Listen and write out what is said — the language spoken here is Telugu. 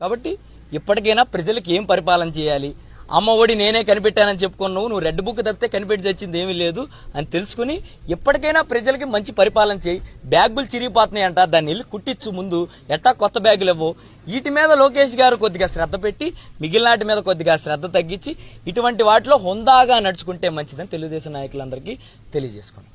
కాబట్టి ఇప్పటికైనా ప్రజలకు ఏం పరిపాలన చేయాలి? అమ్మ ఒడి నేనే కనిపెట్టానని చెప్పుకున్నావు నువ్వు రెడ్ బుక్ తప్పితే కనిపెట్టి తెచ్చింది ఏమీ లేదు అని తెలుసుకుని ఇప్పటికైనా ప్రజలకి మంచి పరిపాలన చేయి. బ్యాగులు చిరిగిపోతున్నాయంట దాన్ని వెళ్ళి కుట్టించు ముందు. ఎట్టా కొత్త బ్యాగులు ఇవ్వు? వీటి మీద లోకేష్ గారు కొద్దిగా శ్రద్ధ పెట్టి మిగిలిన వాటి మీద కొద్దిగా శ్రద్ధ తగ్గించి ఇటువంటి వాటిలో హుందాగా నడుచుకుంటే మంచిదని తెలుగుదేశం నాయకులందరికీ తెలియజేసుకున్నాం